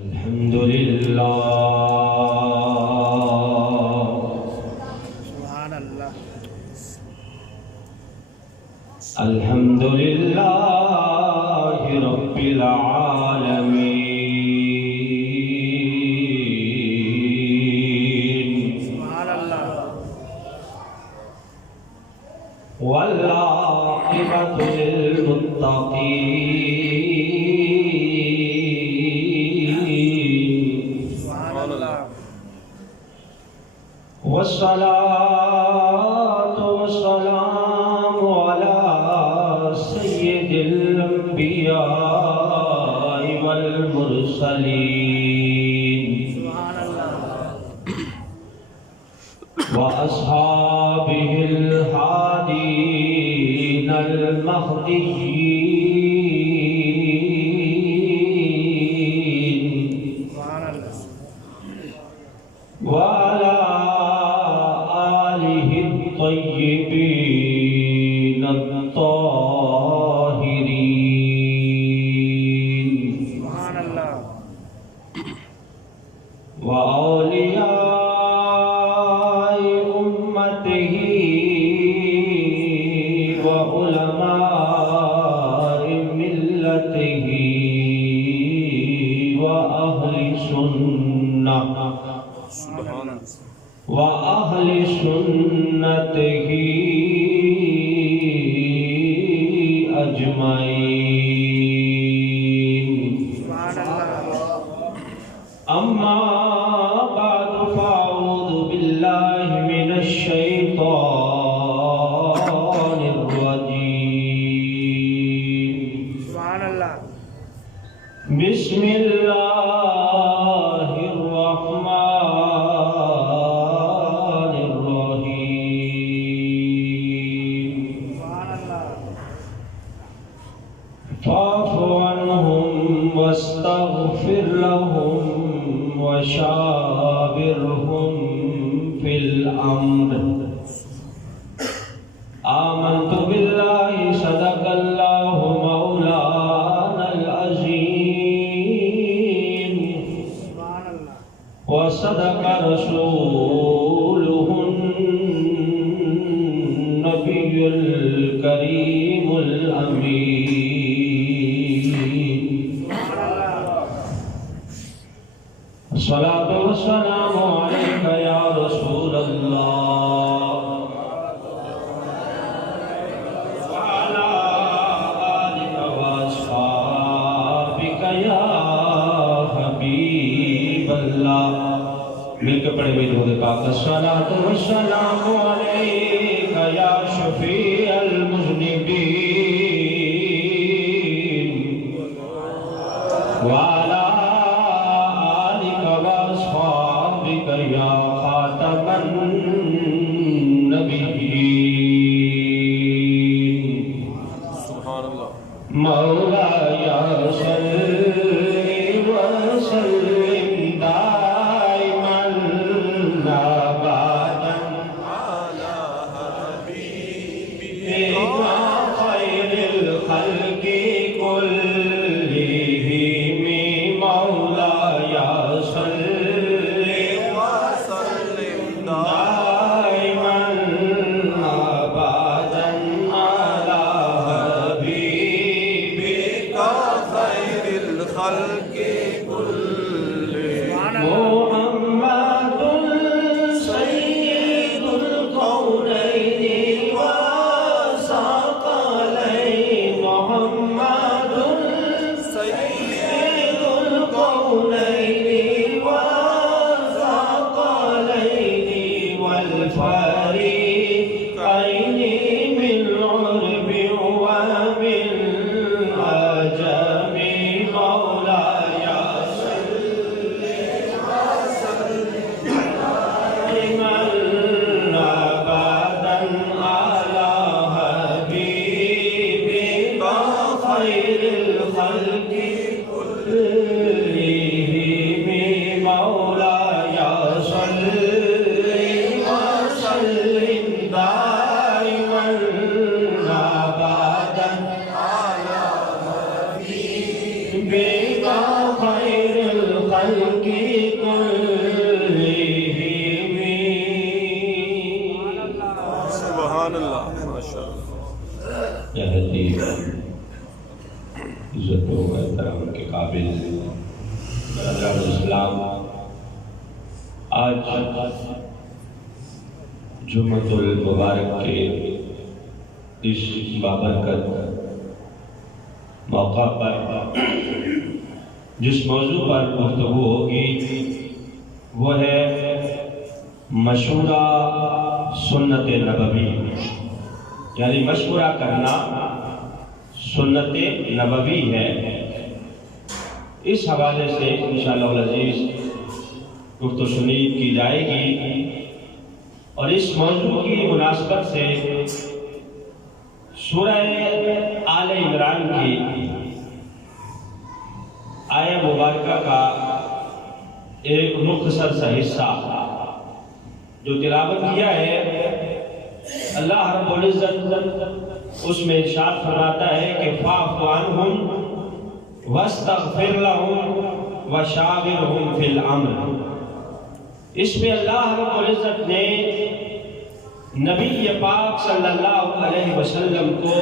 الحمد للہ سبحان اللہ الحمد للہ رب العالمین سبحان اللہ والعاقبۃ للمتقین سبحان اللہ والصلاة والسلام على سيد الأنبياء والمرسلين سبحان اللہ وأصحابه الهادين المهديين سبحان اللہ وعلى آله الطيبين الطاهرين سبحان اللہ وأولياء أمته وعلماء ملته وأهل سنة وأهل سنته أجمعين سبحان اللہ أما بعد فأعوذ بالله من الشيطان الرجيم سبحان اللہ بسم الله الرحمن الرحيم سبحان اللہ فاعف عنهم واستغفر لهم وشاورهم في الأمر آمنت بالله صدق الله مولانا العظيم سبحان اللہ وصدق رسوله النبي الكريم الأمين الصلاة والسلام عليك يا رسول الله وعلى آلك وأصحابك يا حبيب الله مل کے پڑھے ہوئے درود پاک الصلاة والسلام عليك يا شفيع المذنبين وعلى آلك وأصحابك يا خاتم النبيين سبحان اللہ مولاي صل وسلم دائما أبدا على حبيبي خير الخلق كلهم بہت ہی عزت و احترام کے قابل برادران اسلام، آج جمعۃ المبارک کے اس بابرکت موقع پر جس موضوع پر گفتگو ہوگی وہ ہے مشورہ سنت نبوی، یعنی مشورہ کرنا سنت نبوی ہے۔ اس حوالے سے انشاءاللہ العزیز گفت و شنید کی جائے گی، اور اس موضوع کی مناسبت سے سورہ آل عمران کی آیہ مبارکہ کا ایک مختصر سا حصہ جو تلاوت کیا ہے، اللہ رب العزت اس میں ارشاد فرماتا ہے کہ فاعف عنہم واستغفر لہم وشاورہم فی الامر۔ اس میں اللہ رب العزت نے نبی پاک صلی اللہ علیہ وسلم کو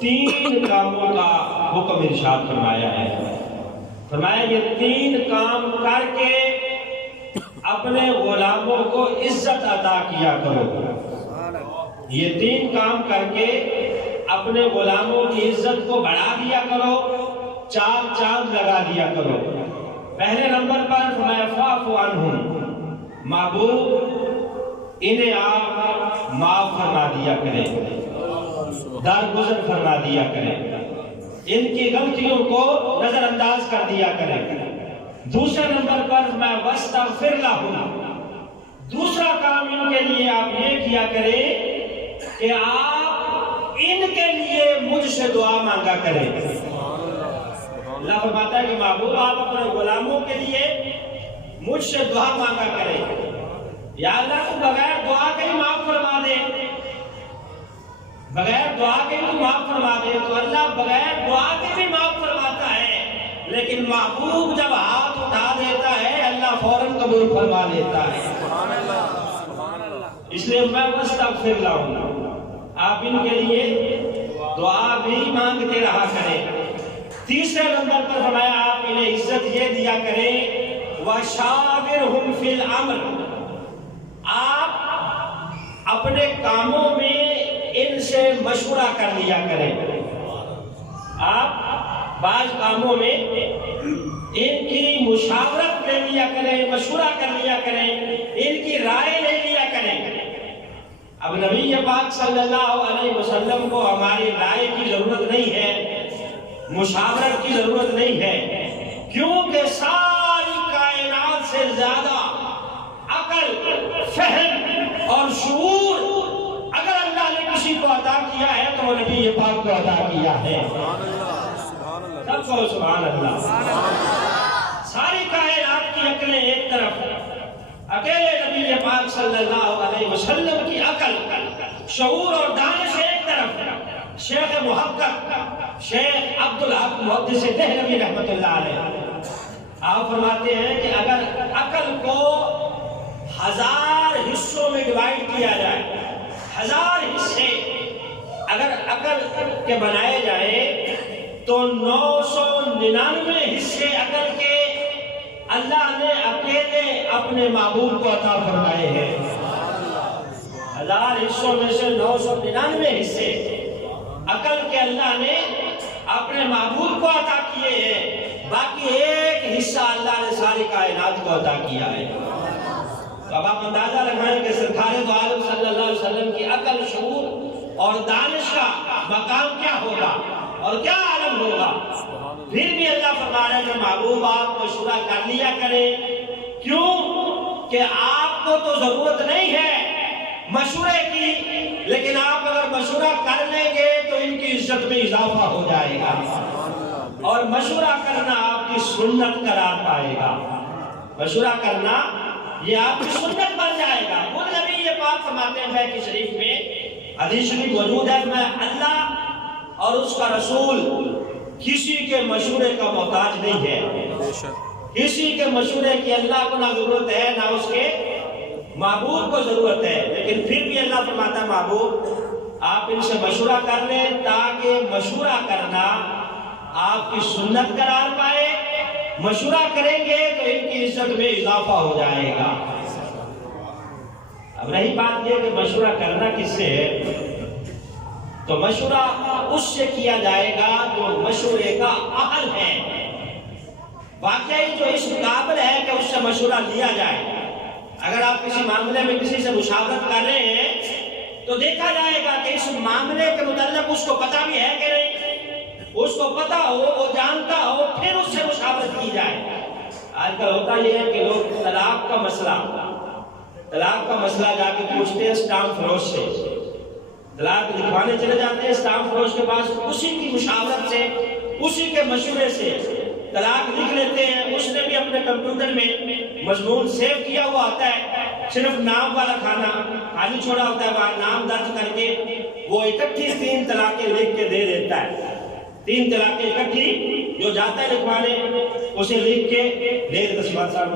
3 کاموں کا حکم ارشاد فرمایا ہے۔ فرمایا یہ 3 کام کر کے اپنے غلاموں کو عزت عطا کیا کرو، یہ 3 کام کر کے اپنے غلاموں کی عزت کو بڑھا دیا کرو، 4 چاند لگا دیا کرو۔ پہلے نمبر پر فرمایا فاعف عنہم، محبوب انہیں آپ معاف فرما دیا کریں، درگزر فرما دیا کریں، ان کی غلطیوں کو نظر انداز کر دیا کریں۔ دوسرے نمبر پر میں واستغفر لہم، دوسرا کام ان کے لیے آپ یہ کیا کریں کہ آپ ان کے لیے مجھ سے دعا مانگا کریں۔ اللہ فرماتا ہے کہ محبوب آپ اپنے غلاموں کے لیے مجھ سے دعا مانگا کریں۔ یا اللہ تو بغیر دعا کے ہی معاف فرما دے، بغیر دعا کے بھی معاف فرما دے، تو اللہ بغیر دعا کے بھی معاف فرماتا ہے، لیکن محبوب جب ہاتھ اٹھا دیتا ہے اللہ فوراً قبول فرما لیتا ہے۔ اس لیے میں واستغفر لہم، آپ ان کے لیے دعا بھی مانگتے رہا کریں۔ تیسرے نمبر پر فرمایا آپ انہیں عزت یہ دیا کریں وَشَاوِرْهُمْ فِي الْأَمْرِ، آپ اپنے کاموں میں ان سے مشورہ کر لیا کریں۔ آپ بعض کاموں میں ان کی مشاورت لے لیا کریں، مشورہ کر لیا کریں، ان کی رائے لے لیا کریں۔ اب نبی پاک صلی اللہ علیہ وسلم کو ہماری رائے کی ضرورت نہیں ہے، مشاورت کی ضرورت نہیں ہے، کیونکہ ساری کائنات سے زیادہ عقل، فہم اور شعور اگر اللہ نے کسی کو عطا کیا ہے تو وہ نبی پاک کو عطا کیا ہے۔ سب کو سبحان اللہ۔ ساری کائنات کی عقلیں ایک طرف، اکیلے نبی پاک صلی اللہ علیہ وسلم کی عقل، شعور اور دانش ایک طرف۔ شیخ محقق شیخ عبدالحق محدث دہلوی رحمۃ اللہ علیہ آپ فرماتے ہیں کہ اگر عقل کو 1000 حصوں میں ڈیوائیڈ کیا جائے، 1000 حصے اگر عقل کے بنائے جائیں تو 999 حصے عقل کے اللہ نے اکیلے اپنے محبوب کو عطا فرمائے ہیں۔ 1000 حصوں میں سے 999 حصے عقل کے اللہ نے اپنے محبوب کو عطا کیے ہیں، باقی ایک حصہ اللہ نے ساری کائنات کو عطا کیا ہے۔ تو اب آپ اندازہ لگائیں کہ سرکار دو عالم صلی اللہ علیہ وسلم کی عقل، شعور اور دانش کا مقام کیا ہوگا اور کیا عالم ہوگا۔ پھر بھی اللہ فرما رہا ہے کہ محبوب آپ مشورہ کر لیا کریں، کیوں کہ آپ کو تو ضرورت نہیں ہے مشورے کی، لیکن آپ اگر مشورہ کر لیں گے تو ان کی عزت میں اضافہ ہو جائے گا، اور مشورہ کرنا آپ کی سنت قرار پائے گا۔ مشورہ کرنا یہ آپ کی سنت بن جائے گا۔ خود نبی یہ بات فرماتے ہیں بخاری شریف میں، حدیث شریف موجود ہے، میں اللہ اور اس کا رسول کسی کے مشورے کا محتاج نہیں ہے۔ کسی کے مشورے کی اللہ کو نہ ضرورت ہے نہ اس کے محبوب کو ضرورت ہے، لیکن پھر بھی اللہ فرماتا ہے محبوب آپ ان سے مشورہ کر لیں تاکہ مشورہ کرنا آپ کی سنت قرار پائے. مشورہ کریں گے تو ان کی عزت میں اضافہ ہو جائے گا. اب رہی بات یہ کہ مشورہ کرنا کس سے ہے، تو مشورہ اس سے کیا جائے گا جو مشورے کا اہل ہے، واقعی جو اس قابل ہے کہ اس سے مشورہ لیا جائے. اگر آپ کسی معاملے میں کسی سے مشاورت کر رہے ہیں تو دیکھا جائے گا کہ اس معاملے کے متعلق اس کو پتہ بھی ہے کہ نہیں، اس کو پتہ ہو، وہ جانتا ہو، پھر اس سے مشاورت کی جائے. آج کل ہوتا یہ ہے کہ لوگ طلاق کا مسئلہ جا کے پوچھتے ہیں اسٹامپ فروش سے، طلاق لکھوانے چلے جاتے ہیں اسٹامپ فروش کے پاس، اسی کی مشاورت سے، اسی کے مشورے سے طلاق لکھ لیتے ہیں. اس نے بھی اپنے کمپیوٹر میں مضمون سیو کیا ہوا ہوتا ہے، صرف نام والا کھانا خالی چھوڑا ہوتا ہے، وہاں نام درج کر کے وہ اکٹھی 3 طلاقیں لکھ کے دے دیتا ہے. 3 طلاقیں اکٹھی جو جاتا ہے لکھوانے اسے لکھ کے دے دیتا. سبحان صاحب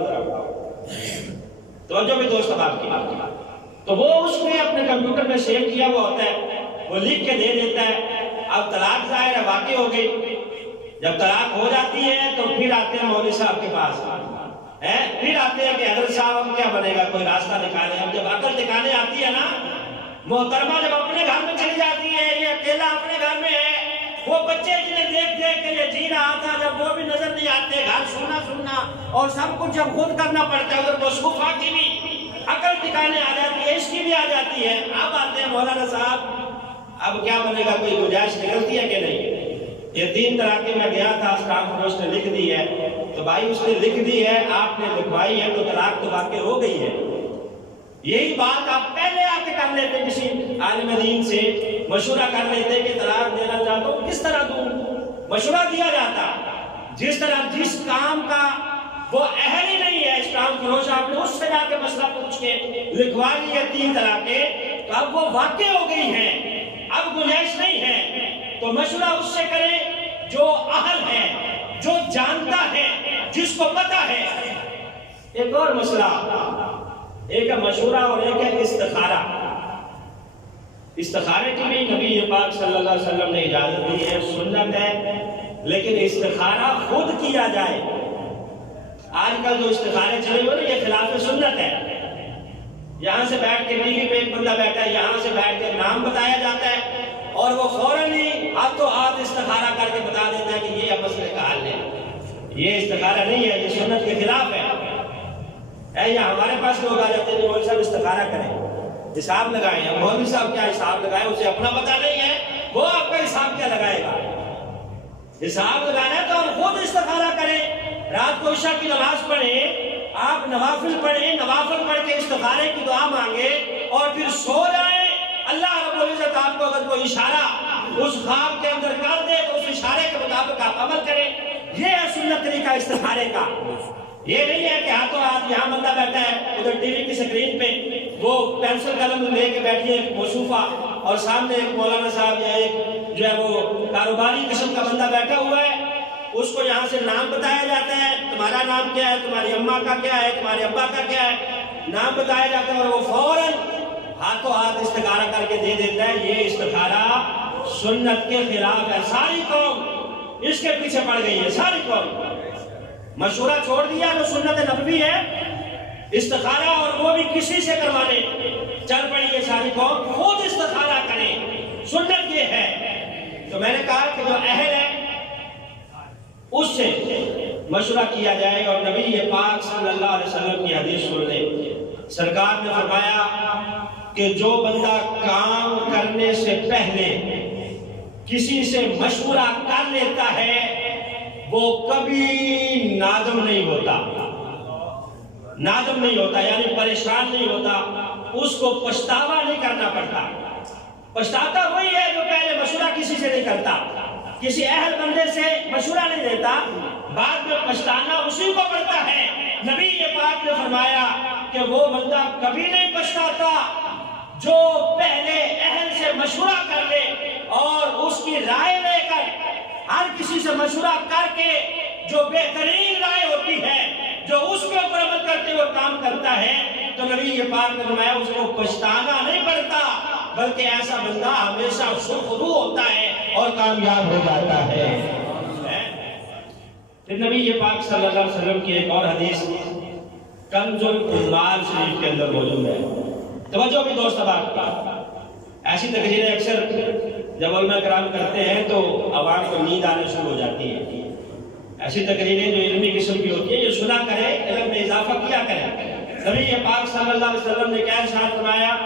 توجہ بھی دوست آپ کی، تو وہ اس نے اپنے کمپیوٹر میں سیو کیا ہوا ہوتا ہے، وہ لکھ کے دے دیتا ہے. اب طلاق ظاہر ہے واقع ہو گئی. جب طلاق ہو جاتی ہے تو پھر آتے ہیں مولوی صاحب کے پاس، پھر آتے ہیں کہ حضرت صاحب اب کیا بنے گا، کوئی راستہ نکالے. اب جب عقل دکھانے آتی ہے نا محترمہ، جب اپنے گھر میں چلی جاتی ہے، یہ اکیلا اپنے گھر میں ہے، وہ بچے جنہیں دیکھ دیکھ کے یہ جی رہا تھا، جب وہ بھی نظر نہیں آتے، گھر سننا اور سب کچھ جب خود کرنا پڑتا ہے، ادھر مصروفہ کی بھی عقل ٹھکانے آ جاتی ہے، اس کی بھی آ جاتی ہے. اب آتے ہیں مولانا صاحب اب کیا بنے گا، کوئی گنجائش نکلتی ہے کہ نہیں. یہ 3 طلاقیں میں گیا تھا، اسٹامپ فروش نے لکھ دی ہے، تو بھائی اس نے لکھ دی ہے، آپ نے لکھوائی ہے، تو طلاق تو واقع ہو گئی ہے. یہی بات آپ پہلے آ کے کر لیتے، کسی عالم دین سے مشورہ کر لیتے کہ طلاق دینا چاہتا ہوں، کس طرح دوں. مشورہ دیا جاتا. جس طرح جس کام کا وہ اہل ہی نہیں ہے اسٹامپ فروش، آپ نے اس سے جا کے مسئلہ پوچھ کے لکھوا لی ہے 3 طلاقیں، تو اب وہ واقع ہو گئی ہیں، اب گنجائش نہیں ہے. تو مشورہ اس سے کرے جو اہل ہے، جو جانتا ہے، جس کو پتہ ہے. ایک اور مسئلہ، ایک ہے مشورہ اور ایک ہے استخارہ. استخارے کی بھی نبی پاک صلی اللہ علیہ وسلم نے اجازت دی ہے، سنت ہے، لیکن استخارہ خود کیا جائے. آج کل جو استخارے چلے ہوئے یہ خلاف سنت ہے. یہاں سے بیٹھ کے ٹی وی پہ ایک بندہ بیٹھا ہے، یہاں سے بیٹھ کے نام بتایا جاتا ہے اور وہ فوراً ہی ہاتھوں ہاتھ استخارہ کر کے بتا دیتا ہے کہ یہ مسئلے کا حل ہے. یہ استخارہ نہیں ہے، یہ سنت کے خلاف ہے. یا ہمارے پاس لوگ آ جاتے ہیں مولوی صاحب استخارہ کریں، حساب لگائیں. اب مولوی صاحب کیا حساب لگائے، اسے اپنا پتہ نہیں ہے، وہ آپ کا حساب کیا لگائے گا. حساب لگانا ہے تو ہم خود استخارہ کریں. رات کو عشاء کی نماز پڑھیں، آپ نوافل پڑھیں، نوافل پڑھ کے استخارے کی دعا مانگے اور پھر سو جائیں. اللہ رب العزت آپ کو اگر کوئی اشارہ اس خواب کے اندر کر دے تو اس اشارے کے مطابق آپ عمل کریں. یہ ہے سنت طریقہ استخارے کا. یہ نہیں ہے کہ ہاتھوں ہاتھ یہاں بندہ بیٹھا ہے، ادھر ٹی وی کی سکرین پہ وہ پینسل قلم لے کے بیٹھی ہے ایک موصوفہ، اور سامنے ایک مولانا صاحب یا ایک جو ہے وہ کاروباری قسم کا بندہ بیٹھا ہوا ہے. اس کو یہاں سے نام بتایا جاتا ہے، تمہارا نام کیا ہے، تمہاری اماں کا کیا ہے، تمہارے ابا کا کیا ہے، نام بتایا جاتا ہے اور وہ فوراً ہاتھوں ہاتھ استخارہ کر کے دے دیتا ہے. یہ استخارہ سنت کے خلاف ہے. ساری قوم اس کے پیچھے پڑ گئی ہے، ساری قوم مشورہ چھوڑ دیا جو سنت نبوی ہے. استخارہ اور وہ بھی کسی سے کروانے چل پڑی ہے ساری قوم. خود استخارہ کریں، سنت یہ ہے. تو میں نے کہا کہ جو اہل ہے اس سے مشورہ کیا جائے. اور نبی پاک صلی اللہ علیہ وسلم کی حدیث سن لیں. سرکار نے فرمایا کہ جو بندہ کام کرنے سے پہلے کسی سے مشورہ کر لیتا ہے وہ کبھی نادم نہیں ہوتا. نادم نہیں ہوتا یعنی پریشان نہیں ہوتا، اس کو پچھتاوا نہیں کرنا پڑتا. پچھتاتا وہی ہے جو پہلے مشورہ کسی سے نہیں کرتا، کسی اہل بندے سے مشورہ نہیں دیتا، بعد میں پچھتانا اسی کو پڑتا ہے. نبی پاک نے فرمایا کہ وہ بندہ کبھی نہیں پچھتاتا جو پہلے اہل سے مشورہ کر لے اور اس کی رائے لے کر، ہر کسی سے مشورہ کر کے جو بہترین رائے ہوتی ہے، جو اس کے اوپر عمل کرتے ہوئے کام کرتا ہے، تو نبی پاک نے فرمایا اس کو پچھتانا نہیں پڑتا. بلکہ ایسا بندہ ہمیشہ سرخرو ہوتا ہے اور کامیاب ہو جاتا ہے۔ پھر نبی پاک صلی اللہ علیہ وسلم کی ایک اور حدیث کنز العمال شریف کے اندر موجود ہے۔ توجہ بھی دوست بات کا، ایسی تقریریں اکثر جب علماء کرام کرتے ہیں تو عوام کو نیند آنے شروع ہو جاتی ہے۔ ایسی تقریریں جو علمی قسم کی ہوتی ہیں یہ سنا کرے، علم میں اضافہ کیا کرے۔ نبی پاک صلی اللہ علیہ وسلم نے کیا ارشاد فرمایا؟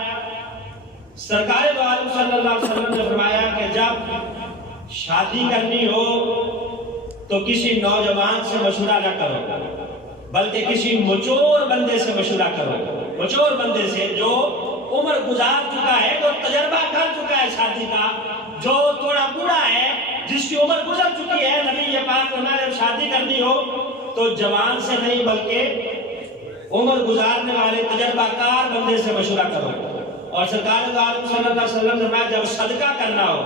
سرکار دو عالم صلی اللہ علیہ وسلم نے فرمایا کہ جب شادی کرنی ہو تو کسی نوجوان سے مشورہ نہ کرو، بلکہ کسی مچور بندے سے مشورہ کرو۔ مچور بندے سے جو عمر گزار چکا ہے، جو تجربہ کر چکا ہے شادی کا، جو تھوڑا بوڑھا ہے، جس کی عمر گزر چکی ہے۔ نبی پاک فرمایا جب شادی کرنی ہو تو جوان سے نہیں بلکہ عمر گزارنے والے تجربہ کار بندے سے مشورہ کرو۔ اور سرکار دو عالم صلی اللہ علیہ وسلم نے فرمایا جب صدقہ کرنا ہو،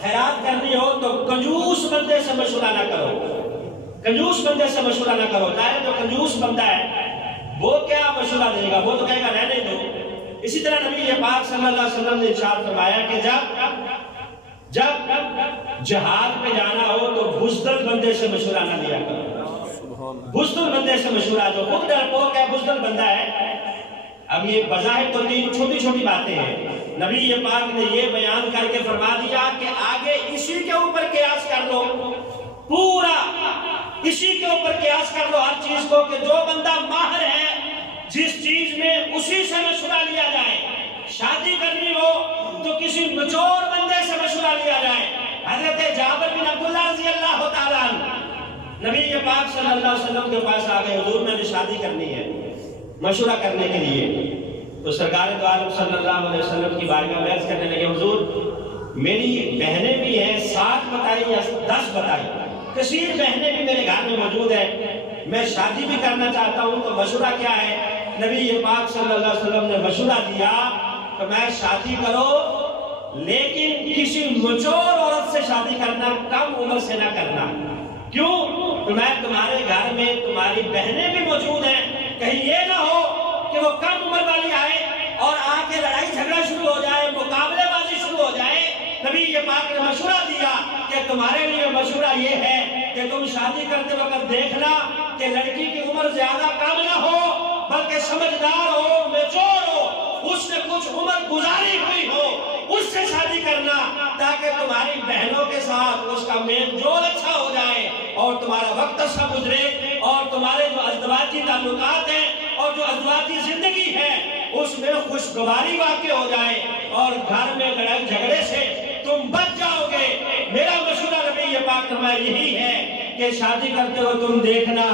خیرات کرنی ہو تو کنجوس بندے سے مشورہ نہ کرو۔ کنجوس بندے سے مشورہ نہ کرو۔ ظاہر جو کنجوس بندہ ہے وہ کیا مشورہ دے گا، وہ تو کہے گا رہنے دو۔ اسی طرح نبی پاک صلی اللہ علیہ وسلم نے ارشاد فرمایا کہ جب جہاد پہ جانا ہو تو بزدل بندے سے مشورہ نہ لیا کرو۔ بزدل بندے سے مشورہ، جو خود ڈرپوک ہے، بزدل بندہ ہے۔ اب یہ بظاہر تو تین چھوٹی چھوٹی باتیں ہیں، نبی پاک نے یہ بیان کر کے فرما دیا کہ آگے اسی کے اوپر قیاس کر لو، پورا اسی کے اوپر قیاس کر لو ہر چیز کو، کہ جو بندہ ماہر ہے جس چیز میں اسی سے مشورہ لیا جائے۔ شادی کرنی ہو تو کسی مچور بندے سے مشورہ لیا جائے۔ حضرت جابر بن عبداللہ رضی اللہ تعالیٰ عنہ نبی پاک صلی اللہ علیہ وسلم کے پاس آ گئے، حضور میں نے شادی کرنی ہے، مشورہ کرنے کے لیے۔ تو سرکار دو عالم صلی اللہ علیہ وسلم کی بارگاہ میں عرض کرنے لگے، حضور میری بہنیں بھی ہیں، 7 بتائی یا 10 بتائی، کثیر بہنیں بھی میرے گھر میں موجود ہیں، میں شادی بھی کرنا چاہتا ہوں، تو مشورہ کیا ہے؟ نبی پاک صلی اللہ علیہ وسلم نے مشورہ دیا کہ میں شادی کرو لیکن کسی مچور عورت سے شادی کرنا، کم عمر سے نہ کرنا۔ کیوں؟ تو میں تمہارے گھر میں تمہاری بہنیں بھی موجود ہیں، کہیں یہ نہ ہو کہ وہ کم عمر والی آئے اور آ کے لڑائی جھگڑا شروع ہو جائے، مقابلے بازی شروع ہو جائے۔ نبی پاک نے مشورہ دیا کہ تمہارے لیے مشورہ یہ ہے کہ تم شادی کرتے وقت دیکھنا کہ لڑکی کی عمر زیادہ کم نہ ہو بلکہ سمجھدار ہو، میچور ہو، اس نے کچھ عمر گزاری ہوئی ہو، اس سے شادی کرنا تاکہ تمہاری بہنوں کے ساتھ اس کا میل جول اچھا ہو جائے اور تمہارا وقت اچھا گزرے اور تمہارے جو ازدواجی تعلقات ہیں اور جو ازدواجی زندگی ہے اس میں خوشگواری واقع ہو جائے اور گھر میں لڑائی جھگڑے سے تم بچ جاؤ گے۔ میرا مشورہ نبی پاک فرمایا یہی ہے کہ شادی کرتے ہو تم دیکھنا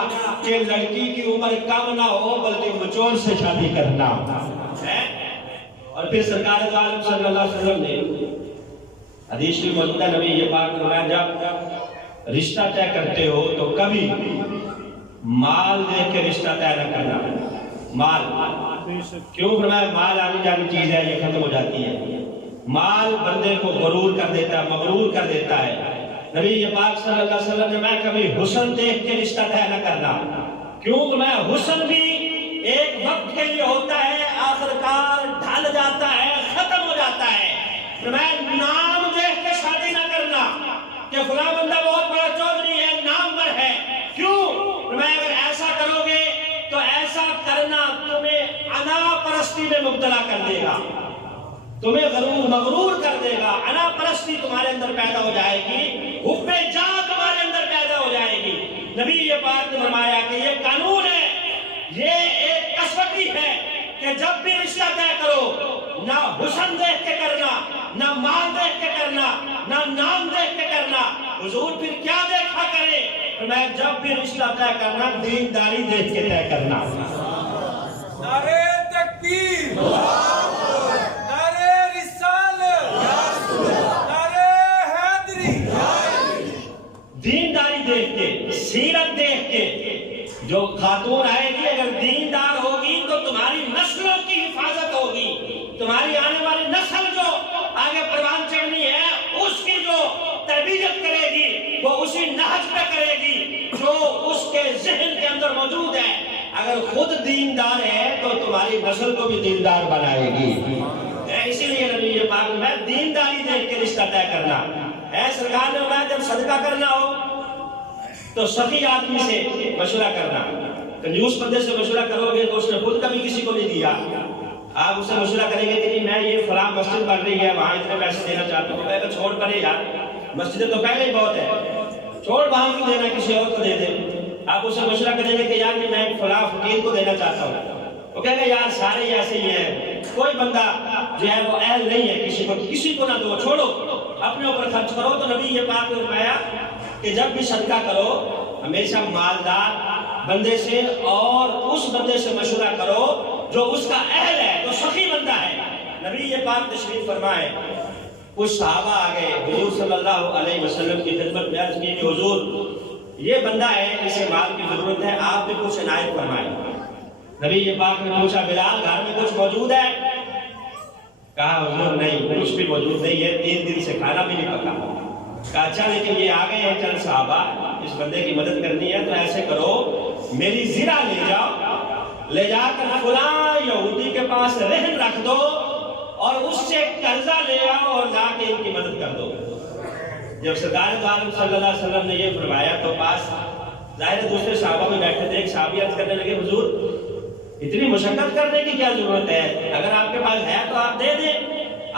کہ لڑکی کی عمر کم نہ ہو بلکہ مچور سے شادی کرنا ہے۔ اور پھر سرکار دو عالم صلی اللہ علیہ وسلم نے حدیث میں موجود ہے، نبی پاک نے فرمایا جب رشتہ طے کرتے ہو تو کبھی مال دیکھ کے رشتہ طے نہ کرنا۔ مال کیوں؟ فرمایا مال آنی جانی چیز ہے، یہ ختم ہو جاتی ہے۔ مال بندے کو غرور کر دیتا ہے، مغرور کر دیتا ہے۔ نبی پاک صلی اللہ علیہ وسلم نے میں کبھی حسن دیکھ کے رشتہ طے نہ کرنا۔ کیوں؟ کہ میں حسن بھی ایک وقت کے لیے ہوتا ہے، آخرکار ڈھل جاتا ہے، ختم ہو جاتا ہے۔ میں نام دیکھ کے شادی نہ کرنا کہ فلاں بندہ بہت بڑا چودھری ہے، نامور ہے۔ کیوں؟ میں اگر ایسا کرو گے تو ایسا کرنا تمہیں انا پرستی میں مبتلا کر دے گا، تمہیں مغرور کر دے گا، انا پرستی تمہارے اندر پیدا ہو جائے گی، حب جاہ تمہارے اندر پیدا ہو جائے گی۔ نبی پاک نے فرمایا کہ یہ قانون ہے، یہ ایک کسوٹی ہے کہ جب بھی رشتہ طے کرو نہ حسن دیکھ کے کرنا، نہ مال دیکھ کے کرنا، نہ نام دیکھ کے کرنا۔ حضور پھر کیا دیکھا کرے؟ میں جب بھی رشتہ طے کرنا دینداری دیکھ کے طے کرنا۔ نعرہ تکبیر، نعرہ رسالت، نعرہ حیدری۔ دینداری دیکھ کے، سیرت دیکھ کے جو خاتون آئے گی اگر دیندار ہوگی تو تمہاری نسلوں کی حفاظت ہوگی، تمہاری آنے والی نسل جو آگے پروان چڑھنی ہے اس کی جو تربیت کرے گی وہ اسی نہج پہ کرے گی جو اس کے ذہن کے اندر موجود ہے۔ اگر خود دیندار ہے تو تمہاری نسل کو بھی دیندار بنائے گی۔ اسی لیے نبی پاک میں دینداری دیکھ کے رشتہ طے کرنا ہے. سرکار نے فرمایا جب صدقہ کرنا ہو تو سخی آدمی سے مشورہ کرنا. کنجوس بندے سے مشورہ کرو گے تو اس نے خود کبھی کسی کو نہیں دیا. آپ اسے مشورہ کریں گے کہ میں یہ فلاں مسجد بن رہی ہے وہاں اتنے پیسے دینا چاہتا ہوں, میں چھوڑ پڑے یار, مسجدیں تو پہلے ہی بہت ہے, چھوڑ وہاں کیوں دینا, کسی اور کو دے دے. آپ اسے مشورہ کریں گے کہ یار میں فلاں فقیر کو دینا چاہتا ہوں, وہ کہے گا یار سارے ایسے ہی ہیں, کوئی بندہ جو ہے وہ اہل نہیں ہے, کسی کو نہ دو, چھوڑو اپنے اوپر خرچ کرو. تو نبی یہ بات نے فرمایا کہ جب بھی صدقہ کرو ہمیشہ مالدار بندے سے اور اس بندے سے مشورہ کرو جو اس کا اہل ہے, جو سخی بندہ ہے. نبی یہ بات تشریف فرمائے, کچھ صحابہ آ گئے حضور صلی اللہ علیہ وسلم کی خدمت میں عرض کی کہ حضور یہ بندہ ہے, اسے مال کی ضرورت ہے, آپ بھی کچھ عنایت فرمائیں. نبی یہ پاک نے پوچھا بلال گھر میں کچھ موجود ہے؟ کہا حضور نہیں کچھ بھی موجود نہیں ہے, 3 دن سے کھانا بھی نہیں پکا. کہا اچھا لیکن یہ آ گئے ہیں چند صحابہ, اس بندے کی مدد کرنی ہے, تو ایسے کرو میری زرہ لے جاؤ, لے جا کر فلاں یہودی کے پاس رہن رکھ دو اور اس سے قرضہ لے آؤ اور لا کے ان کی مدد کر دو. جب سرکار دو عالم صلی اللہ علیہ وسلم نے یہ فرمایا تو پاس ظاہر دوسرے صحابہ بھی بیٹھے تھے. ایک صحابی عرض کرنے لگے حضور اتنی مشقت کرنے کی کیا ضرورت ہے, اگر آپ کے پاس ہے تو آپ دے دیں.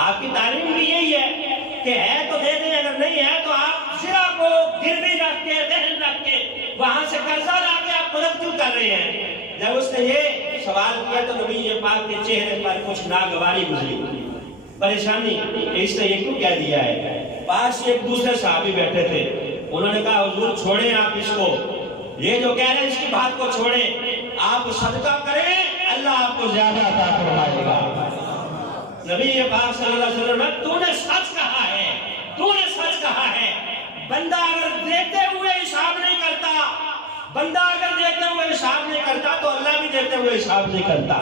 آپ کی تعلیم بھی یہی ہے کہ ہے تو دے دیں, اگر نہیں ہے تو آپ زرہ کو گروی رکھ کے رہن رکھ کے وہاں سے قرضہ لا کے آپ مدد کیوں کر رہے ہیں. جب اس نے یہ سوال کیا تو نبی یہ پاک کے چہرے پر کچھ ناگواری گزری, پریشانی, اس نے یہ کیوں کہہ دیا ہے. پاس ایک دوسرے صحابی بیٹھے تھے, انہوں نے کہا حضور چھوڑیں آپ اس کو, یہ جو کہہ رہے ہیں اس کی بات کو چھوڑیں, آپ صدقہ کریں اللہ آپ کو زیادہ عطا فرمائے گا. نبی پاک صلی اللہ علیہ وسلم تو نے سچ کہا ہے, تو نے سچ کہا ہے. بندہ اگر دیتے ہوئے حساب نہیں کرتا, بندہ اگر دیتے ہوئے حساب نہیں کرتا تو اللہ بھی دیتے ہوئے حساب نہیں کرتا.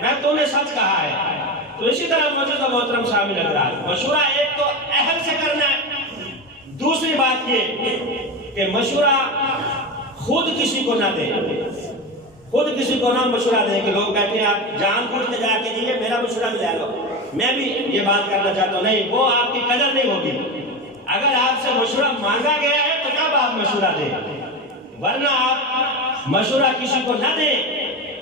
میں تو نے سچ کہا ہے. تو اسی طرح معزز و محترم شامل حضرات, مشورہ ایک تو اہل سے کرنا ہے, دوسری بات یہ کہ مشورہ خود کسی کو نہ دے, خود کسی کو نہ مشورہ دے کہ لوگ بیٹھے ہیں آپ جان بوجھ کے جا کے دیے میرا مشورہ بھی لے لو, میں بھی یہ بات کرنا چاہتا ہوں. نہیں, وہ آپ کی قدر نہیں ہوگی. اگر آپ سے مشورہ مانگا گیا ہے تو کب آپ مشورہ دیں, ورنہ آپ مشورہ کسی کو نہ دیں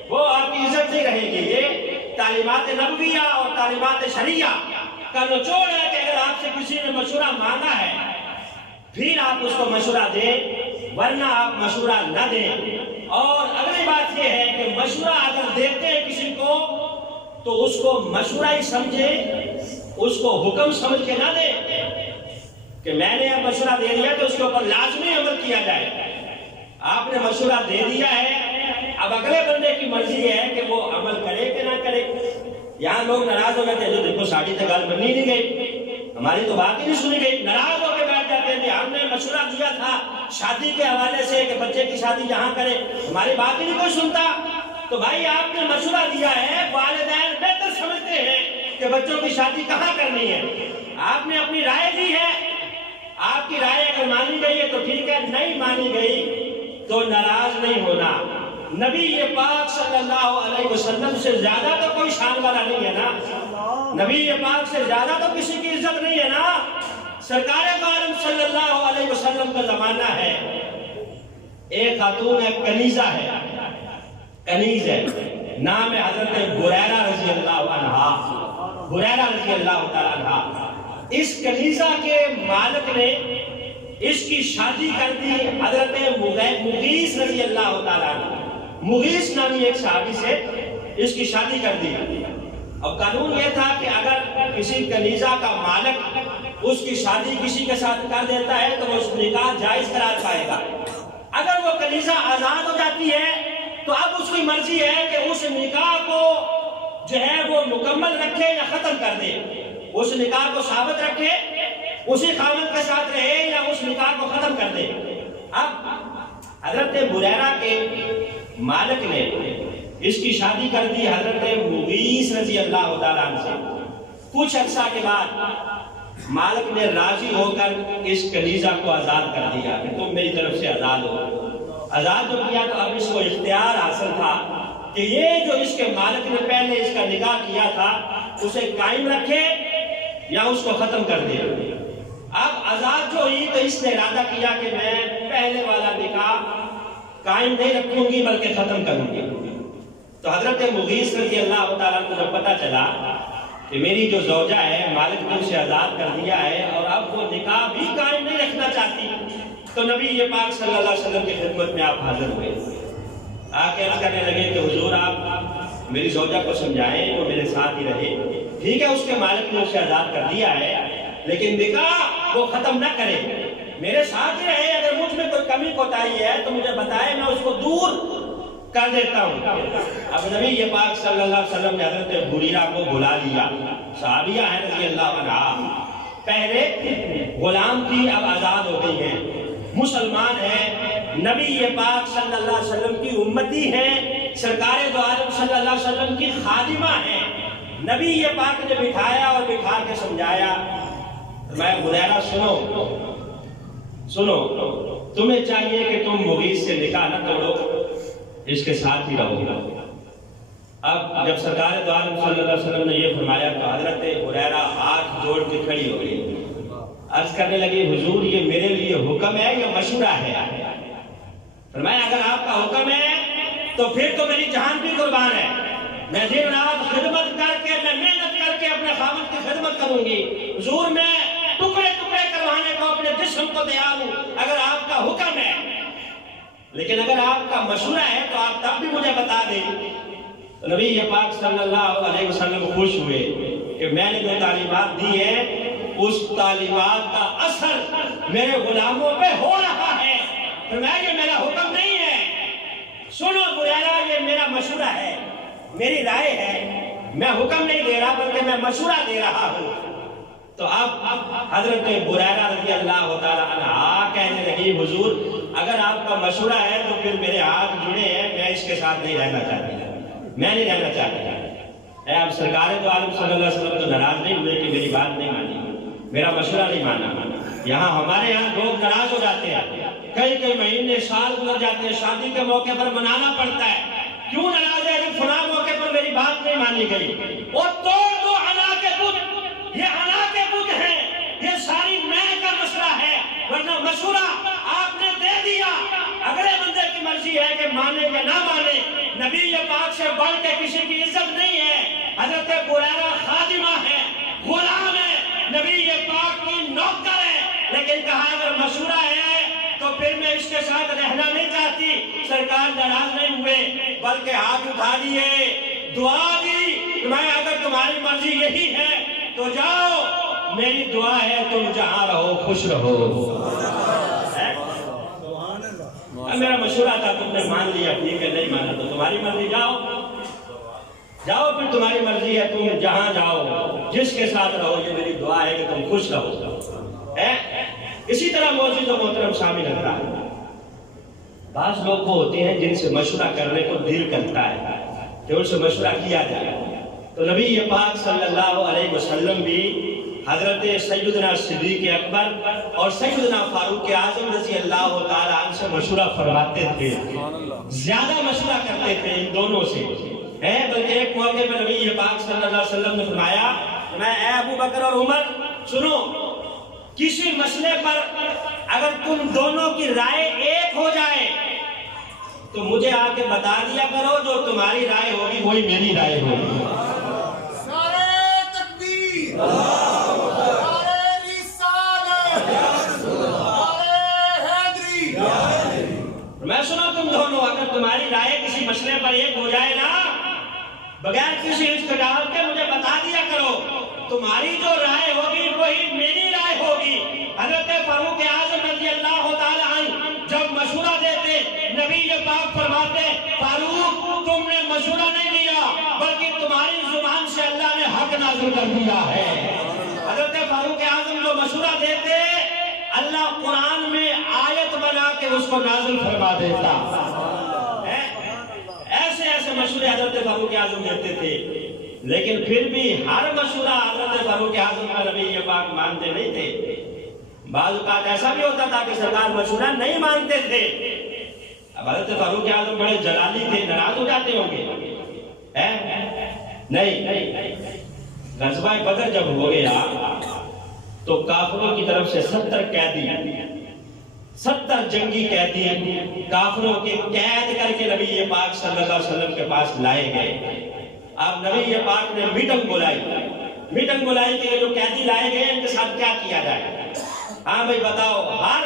وہ آپ کی عزت نہیں رہے گی. یہ تعلیمات نبویہ اور تعلیمات شریعہ کا نچوڑ ہے کہ اگر آپ سے کسی نے مشورہ مانگا ہے پھر آپ اس کو مشورہ دیں, ورنہ آپ مشورہ نہ دیں. اور اگلی بات یہ ہے کہ مشورہ اگر دیتے ہیں کسی کو تو اس کو مشورہ ہی سمجھے, اس کو حکم سمجھ کے نہ دے کہ میں نے اب مشورہ دے دیا تو اس کے اوپر لازمی عمل کیا جائے. آپ نے مشورہ دے دیا ہے, اب اگلے بندے کی مرضی ہے کہ وہ عمل کرے کہ نہ کرے. یہاں لوگ ناراض ہو جاتے ہیں, جو دیکھو شادی سے گل بنی نہیں گئی, ہماری تو بات ہی نہیں سنی گئی, ناراض ہو کے بیٹھ جاتے ہیں. ہم نے مشورہ دیا تھا شادی کے حوالے سے کہ بچے کی شادی جہاں کرے, ہماری بات ہی نہیں کوئی سنتا. تو بھائی آپ نے مشورہ دیا ہے, والدین بہتر سمجھتے ہیں کہ بچوں کی شادی کہاں کرنی ہے. آپ نے اپنی رائے دی ہے, آپ کی رائے اگر مانی گئی ہے تو ٹھیک ہے, نہیں مانی گئی تو ناراض نہیں ہونا. نبی یہ پاک صلی اللہ علیہ وسلم سے زیادہ تو کوئی شان والا نہیں ہے نا, نبی یہ پاک سے زیادہ تو کسی کی عزت نہیں ہے نا. سرکار عالم صلی اللہ علیہ وسلم کا زمانہ ہے, ایک خاتون ہے کنیزہ ہے, کنیز ہے, نام ہے حضرت بریرہ رضی اللہ عنہا, بریرہ رضی اللہ تعالیٰ عنہا. اس کنیزہ کے مالک نے اس کی شادی کر دی حضرت مغیث رضی اللہ تعالیٰ عنہ. مغیث نامی ایک صحابی سے اس کی شادی کر دی. اب قانون یہ تھا کہ اگر کسی کنیزہ کا مالک اس کی شادی کسی کے ساتھ کر دیتا ہے تو وہ اس نکاح جائز قرار پائے گا. اگر وہ کنیزہ آزاد ہو جاتی ہے تو اب اس کی مرضی ہے کہ اس نکاح کو جو ہے وہ مکمل رکھے یا ختم کر دے, اس نکاح کو ثابت رکھے, اسی خاوند کے ساتھ رہے یا اس نکاح کو ختم کر دے. اب حضرت بریرہ کے مالک نے اس کی شادی کر دی حضرت مغیث رضی اللہ تعالیٰ عنہ سے. کچھ عرصہ کے بعد مالک نے راضی ہو کر اس کنیزہ کو آزاد کر دیا کہ تم میری طرف سے آزاد ہو. آزاد جو کیا تو اب اس کو اختیار حاصل تھا کہ یہ جو اس کے مالک نے پہلے اس کا نکاح کیا تھا اسے قائم رکھے یا اس کو ختم کر دے. اب آزاد جو ہوئی تو اس نے ارادہ کیا کہ میں پہلے والا نکاح قائم نہیں رکھوں گی بلکہ ختم کروں گی. تو حضرت مغیث رضی اللہ تعالیٰ کو جب پتا چلا کہ میری جو زوجہ ہے مالک نے اسے آزاد کر دیا ہے اور اب وہ نکاح بھی قائم نہیں رکھنا چاہتی، تو نبی پاک صلی اللہ علیہ وسلم کی خدمت میں آپ حاضر ہوئے. آ کے عرض کرنے لگے کہ حضور آپ میری زوجہ کو سمجھائیں وہ میرے ساتھ ہی رہے. ٹھیک ہے اس کے مالک نے اسے آزاد کر دیا ہے لیکن نکاح وہ ختم نہ کرے، میرے ساتھ ہی رہے. اگر مجھ میں کوئی کمی کوتاہی ہے تو مجھے بتائے، میں اس کو دور کر دیتا ہوں. اب نبی پاک صلی اللہ علیہ وسلم نے حضرت بریرہ کو بلا لیا. صحابیہ ہیں رضی اللہ عنہ، پہلے غلام تھی اب آزاد ہو گئی ہیں، مسلمان ہیں، نبی پاک صلی اللہ علیہ وسلم کی امتی ہیں، سرکار دو عالم صلی اللہ علیہ وسلم کی خادمہ ہیں. نبی پاک نے بٹھایا اور بٹھا کے سمجھایا. میں بریرہ سنو تمہیں چاہیے کہ تم مغیث سے نکاح نہ کرو، اس کے ساتھ ہی رہو. اب جب سرکار دو عالم صلی اللہ علیہ وسلم نے یہ فرمایا تو حضرت بریرہ ہاتھ جوڑ کے کھڑی ہو گئی. عرض کرنے لگی حضور یہ میرے لیے حکم ہے یا مشورہ ہے؟ فرمایا اگر آپ کا حکم ہے تو پھر تو میری جان بھی قربان ہے، میں دن رات خدمت کر کے، میں محنت کر کے اپنے خاوند کی خدمت کروں گی. حضور میں ٹکڑے ٹکڑے کروانے کو اپنے جسم کو تیار ہوں اگر آپ کا حکم ہے، لیکن اگر آپ کا مشورہ ہے تو آپ تب بھی مجھے بتا دیں. نبی پاک صلی اللہ علیہ وسلم خوش ہوئے کہ میں نے جو تعلیمات دی ہے اس تعلیمات کا اثر میرے غلاموں پہ ہو رہا ہے. فرمایا یہ میرا حکم نہیں ہے، سنو بریرہ یہ میرا مشورہ ہے، میری رائے ہے، میں حکم نہیں دے رہا بلکہ میں مشورہ دے رہا ہوں. تو اب حضرت بریرہ رضی اللہ تعالیٰ عنہ کہنے لگی حضور اگر آپ کا مشورہ ہے تو پھر میرے ہاتھ جڑے ہیں، میں اس کے ساتھ نہیں رہنا چاہتی، میں نہیں رہنا چاہتی. اب سرکار دو عالم صلی اللہ علیہ وسلم تو ناراض نہیں ہوئے کہ میری بات نہیں مانی، میرا مشورہ نہیں مانا. یہاں ہمارے یہاں لوگ ناراض ہو جاتے ہیں، کئی مہینے سال گزر جاتے ہیں، شادی کے موقع پر منانا پڑتا ہے. کیوں ناراض ہے کہ فلاں موقع پر میری بات نہیں مانی گئی؟ وہ توڑ دو حنا کے بت، یہ حنا کے بت ہیں، یہ ساری میں کا مسئلہ ہے، ورنہ مشورہ آپ نے دے دیا. اگلے بندے کی مرضی ہے کہ مانے یا نہ مانے، نبی پاک سے بڑھ کے کسی کی عزت نہیں ہے. حضرت بریرہ خادمہ ہے، غلام ہے، نبی پاک کی نوکر ہے، لیکن کہا اگر مشورہ ہے تو پھر میں اس کے ساتھ رہنا نہیں چاہتی. سرکار ناراض نہیں ہوئے بلکہ ہاتھ اٹھا دیے، دعا دی، میں اگر تمہاری مرضی یہی ہے تو جاؤ، میری دعا ہے تم جہاں رہو خوش رہو. میرا مشورہ تھا تم نے مان لیا، ٹھیک ہے، نہیں مانا تو تمہاری مرضی، جاؤ پھر تمہاری مرضی ہے، تم جہاں جاؤ جس کے ساتھ رہو، یہ میری دعا ہے کہ تم خوش رہو. اسی طرح معزز و محترم سامعین حضرات، بعض لوگ وہ ہوتے ہیں جن سے مشورہ کرنے کو دل کرتا ہے کہ ان سے مشورہ کیا جائے. تو نبی پاک صلی اللہ علیہ وسلم بھی حضرت سیدنا صدیق اکبر اور سیدنا فاروق اعظم رضی اللہ تعالیٰ عنہ سے مشورہ فرماتے تھے، زیادہ مشورہ کرتے تھے ان دونوں سے. بلکہ ایک موقع پر نبی پاک صلی اللہ علیہ وسلم نے فرمایا، میں اے ابو بکر اور عمر سنو، کسی مسئلے پر اگر تم دونوں کی رائے ایک ہو جائے تو مجھے آ کے بتا دیا کرو، جو تمہاری رائے ہوگی وہی میری رائے ہوگی. نعرہ تکبیر، نعرہ رسالت، نعرہ حیدری. میں سنا تم دونوں اگر تمہاری رائے کسی مسئلے پر ایک ہو جائے نا، بغیر کسی اختلاف کے مجھے بتا دیا کرو، تمہاری جو رائے ہوگی وہی میری رائے ہوگی. حضرت فاروق اعظم رضی اللہ تعالیٰ عنہ جب مشورہ دیتے، نبی پاک فرماتے، فاروق تم نے مشورہ نہیں دیا بلکہ تمہاری زبان سے اللہ نے حق نازل کر دیا ہے. حضرت فاروق اعظم جو مشورہ دیتے، اللہ قرآن میں آیت بنا کے اس کو نازل فرما دیتا. ایسے مشورے حضرت فاروق اعظم دیتے تھے، لیکن پھر بھی ہر مشورہ حضرت فاروق اعظم کا نبی پاک مانتے نہیں تھے. بعض اوقات ایسا بھی ہوتا تھا کہ سرکار مشورہ نہیں مانتے تھے. اب حضرت فاروق اعظم بڑے جلالی تھے، ناراض ہو جاتے ہوں گے؟ نہیں، غزوہ بدر جب ہو گیا تو کافروں کی طرف سے 70 قیدی 70 جنگی قیدی کافروں کے قید کر کے نبی پاک صلی اللہ علیہ وسلم کے پاس لائے گئے۔ اب نبی پاک نے میٹنگ بلائی کہ جو قیدی لائے گئے ان کے ساتھ کیا کیا جائے۔ ہاں بھائی بتاؤ، ہر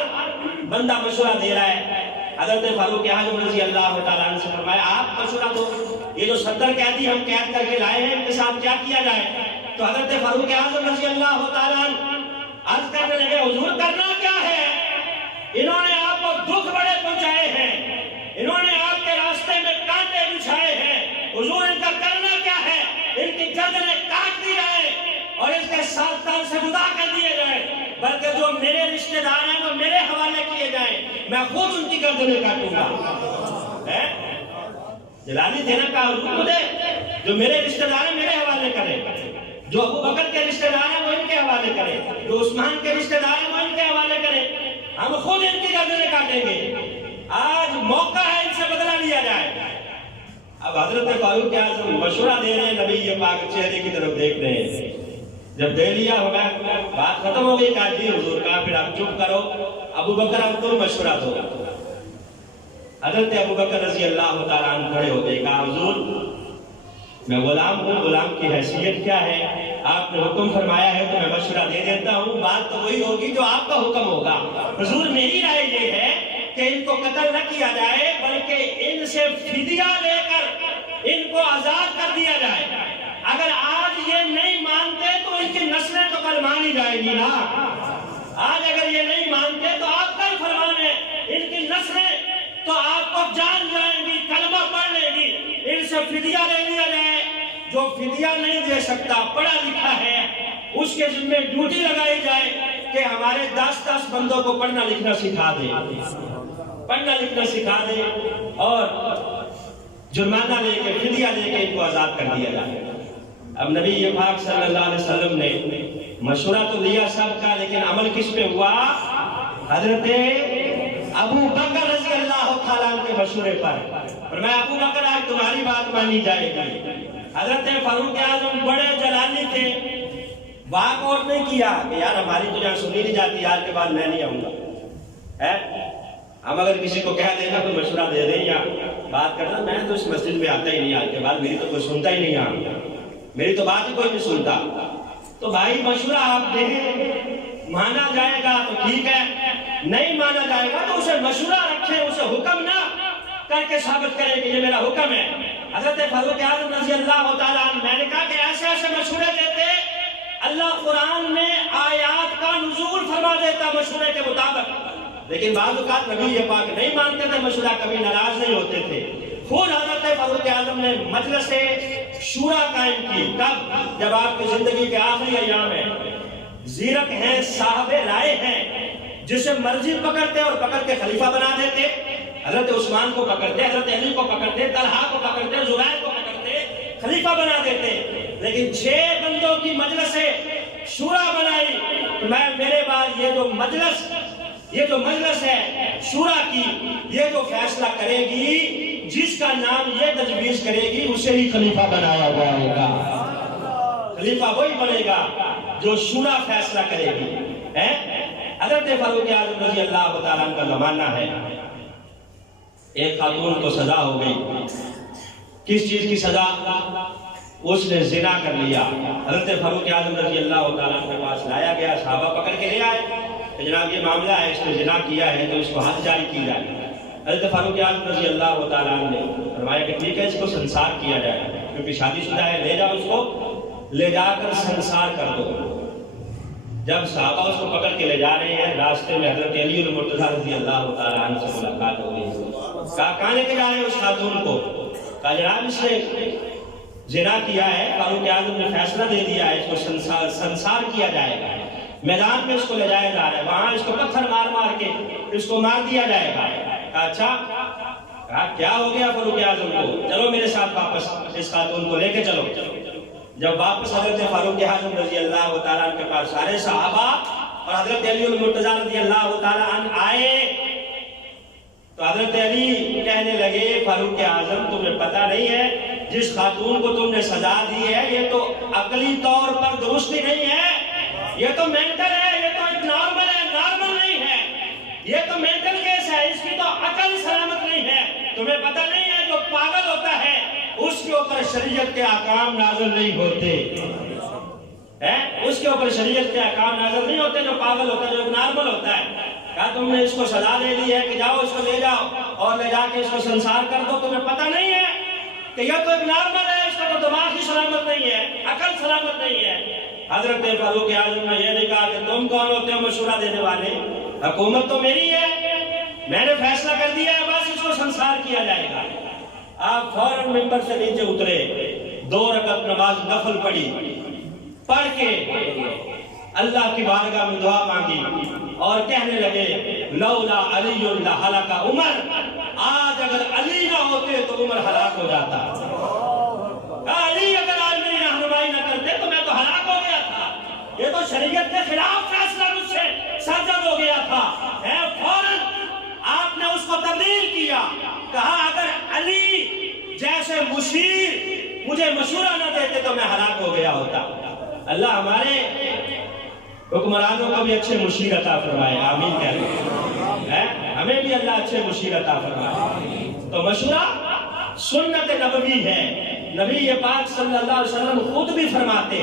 بندہ مشورہ دے رہا ہے۔ حضرت فاروق اعظم رضی اللہ تعالیٰ عنہ سے فرمایا آپ مشورہ دو، یہ جو 70 قیدی ہم قید کر کے لائے ہیں ان کے ساتھ کیا کیا جائے۔ تو حضرت فاروق اعظم رضی اللہ تعالیٰ عنہ عرض کرنے لگے حضور کرنا کیا ہے، انہوں نے آپ کو دکھ بڑے پہنچائے ہیں، انہوں نے آپ کے راستے میں کانٹے بچھائے ہیں، حضور ان کا کرنا کیا ہے، ان کی گردنیں کاٹ دی جائے اور اس کے ساتھ تن سے جدا کر دیے جائے، بلکہ جو میرے رشتہ دار ہیں وہ میرے حوالے کیے جائیں، میں خود ان کی گردنیں کاٹوں گا۔ جلالی تھے نا کہا حضور مجھے جو میرے رشتہ دار ہیں میرے حوالے کریں، جو ابو بکر کے رشتہ دار ہیں وہ ان کے حوالے کریں، جو عثمان کے رشتہ دار ہیں وہ ان کے حوالے کریں، ہم خود ان کی گردنیں کاٹیں گے۔ آج موقع ہے ان سے بدلہ لیا جائے۔ اب حضرت فاروق اعظم مشورہ دے رہے ہیں، نبی پاک چہرے کی طرف دیکھ رہے ہیں۔ جب دے لیا ہوگا بات ختم ہو گئی، کہا جی حضور کا پھر آپ چپ کرو، ابو بکر اب تم مشورہ دو۔ حضرت ابو بکر رضی اللہ تعالیٰ عنہ کھڑے ہو گئے، کہا حضور میں غلام ہوں، غلام کی حیثیت کیا ہے، آپ نے حکم فرمایا ہے تو میں مشورہ دے دیتا ہوں، بات تو وہی ہوگی جو آپ کا حکم ہوگا۔ حضور میری رائے یہ ہے کہ ان کو قتل نہ کیا جائے بلکہ ان سے فدیہ لے کر ان کو آزاد کر دیا جائے۔ اگر آج یہ نہیں مانتے تو ان کی نسلیں تو کل مانی جائے گی نا۔ آج اگر یہ نہیں مانتے تو آپ کا ہی فرمان ہے، ان کی نسلیں تو آپ کو جان جائیں گی، کلمہ پڑھ لے گی، ان سے فدیہ لے لیا جائے۔ جو فدیہ نہیں دے سکتا پڑھا لکھا ہے اس کے ذمہ ڈیوٹی لگائی جائے کہ ہمارے 10 بندوں کو پڑھنا لکھنا سکھا دے، پڑھنا لکھنا سکھا دے اور جرمانہ لے کے فدیہ لے کے ان کو آزاد کر دیا جائے۔ اب نبی پاک صلی اللہ علیہ وسلم نے مشورہ تو لیا سب کا، لیکن عمل کس پہ ہوا؟ حضرت ابو بکر رضی اللہ تعالیٰ عنہ کے مشورے پر۔ فرمایا ابو بکر آج تمہاری بات مانی جائے گی۔ حضرت فاروق اعظم بڑے جلالی تھے، واک اور نہیں کیا کہ یار ہماری تو جہاں سنی نہیں جاتی، آج کے بعد میں نہیں آؤں گا۔ ہم اگر کسی کو کہہ دیں گا تو مشورہ دے دیں یا بات کرنا، میں تو اس مسجد میں آتا ہی نہیں، آج کے بعد میری تو کوئی سنتا ہی نہیں آؤں گا، میری تو بات ہی کوئی نہیں سنتا۔ تو بھائی مشورہ آپ دیں، مانا جائے گا تو ٹھیک ہے، نہیں مانا جائے گا تو اسے مشورہ رکھیں، اسے حکم نہ کر کے ثابت کریں کہ یہ میرا حکم ہے۔ حضرت فاروق اعظم رضی اللہ تعالیٰ عنہ، میں نے کہا کہ ایسے ایسے مشورے دیتے اللہ قرآن میں آیات کا نزول فرما دیتا مشورے کے مطابق، لیکن بعض اوقات نبی پاک نہیں مانتے تھے مشورہ، کبھی ناراض نہیں ہوتے تھے۔ خود حضرت فاروق اعظم نے مجلس شورا قائم کی، کب؟ جب آپ کی زندگی کے آخری ایام ہیں، زیرک ہیں، صاحب رائے ہیں، جسے مرضی پکڑتے اور پکڑ کے خلیفہ بنا دیتے۔ حضرت عثمان کو پکڑتے، حضرت علی کو پکڑتے، طلحہ کو پکڑتے، زبیر کو پکڑتے، خلیفہ بنا دیتے۔ لیکن 6 بندوں کی مجلس شورا بنائی، میرے بعد یہ جو مجلس ہے شورا کی، یہ جو فیصلہ کرے گی، جس کا نام یہ تجویز کرے گی اسے ہی خلیفہ بنایا جائے گا۔ خلیفہ وہی بنے گا جو شورا فیصلہ کرے گی۔ حضرت فاروق اعظم رضی اللہ تعالیٰ عنہ کا زمانہ ہے، ایک خاتون کو سزا ہو گئی۔ کس چیز کی سزا؟ اس نے زنا کر لیا۔ حضرت فاروق اعظم رضی اللہ تعالیٰ عنہ کے پاس لایا گیا، صحابہ پکڑ کے لے آئے کہ جناب یہ معاملہ ہے، اس نے زنا کیا ہے تو اس کو حد جاری کی جائے۔ حضرت فاروق اعظم رضی اللہ تعالیٰ عنہ نے فرمایا کہ ٹھیک ہے، اس کو سنسار کیا جائے، کیونکہ شادی شدہ ہے، لے جاؤ، اس کو لے جا کر سنسار کر دو۔ جب صحابہ اس کو پکڑ کے لے جا رہے ہیں، راستے میں حضرت علی المرتضیٰ رضی اللہ تعالیٰ عنہ سے ملاقات ہو گئی۔ کہا کہاں لے کے جا رہے ہیں اس خاتون کو؟ کہا جناب اس نے زنا کیا ہے، فاروق اعظم نے فیصلہ دے دیا ہے، اس کو سنسار کیا جائے گا، میدان میں اس کو لے جایا جا رہا ہے، وہاں اس کو پتھر مار مار کے اس کو مار دیا جائے گا۔ کہا اچھا، کہا کیا ہو گیا فاروق اعظم کو؟ چلو میرے ساتھ واپس اس خاتون کو لے کے چلو۔ جب واپس حضرت فاروق اعظم رضی اللہ تعالیٰ عنہ کے پاس سارے صحابہ اور حضرت علی المرتضیٰ رضی اللہ تعالیٰ عنہ آئے تو حضرت علی کہنے لگے فاروق اعظم تمہیں پتہ نہیں ہے جس خاتون کو تم نے سزا دی ہے یہ تو عقلی طور پر درست ہی نہیں ہے، یہ تو مینٹل ہے، یہ تو ایک نارمل ہے، نارمل نہیں ہے، یہ تو مینٹل کیس ہے، اس کی تو عقل سلامت نہیں ہے۔ تمہیں پتہ نہیں ہے جو پاگل ہوتا ہے اس کے اوپر شریعت کے احکام نازل نہیں ہوتے، اس کے اوپر شریعت کے احکام نازل نہیں ہوتے جو پاگل ہوتا ہے، جو نارمل ہوتا ہے۔ کہا تم نے اس کو سزا دے دی ہے کہ جاؤ اس کو لے جاؤ اور لے جا کے اس کو سنسار کر دو، تمہیں پتہ نہیں ہے کہ یہ تو ایک نارمل ہے، اس کا تو دماغ ہی سلامت نہیں ہے، عقل سلامت نہیں ہے۔ حضرت فاروق اعظم نے یہ نہیں کہا کہ تم کون ہوتے ہو مشورہ دینے والے، حکومت تو میری ہے، میں نے فیصلہ کر دیا ہے، بس اس کو سنسار کیا جائے گا۔ آپ فوراً ممبر سے نیچے اترے، 2 رکعت نماز نفل پڑھی، پڑھ کے اللہ کی بارگاہ میں دعا مانگی اور کہنے لگے لولا علی لہلک عمر، آج اگر علی نہ ہوتے تو عمر ہلاک ہو جاتا، علی اگر آج میری رہنمائی نہ کرتے تو میں تو ہلاک ہو گیا تھا، یہ تو شریعت کے خلاف فیصلہ مجھ سے سرزد ہو گیا تھا۔ فوراً آپ نے اس کو تبدیل کیا، کہا اگر علی جیسے مشیر مجھے مشورہ نہ دیتے تو میں ہلاک ہو گیا ہوتا۔ اللہ ہمارے حکمرانوں کو بھی اچھے مشیر عطا فرمائے، آمین کہہ ہیں، ہمیں بھی اللہ اچھے مشیر عطا فرمائے۔ تو مشورہ سنت نبوی ہے، نبی پاک صلی اللہ علیہ وسلم خود بھی فرماتے،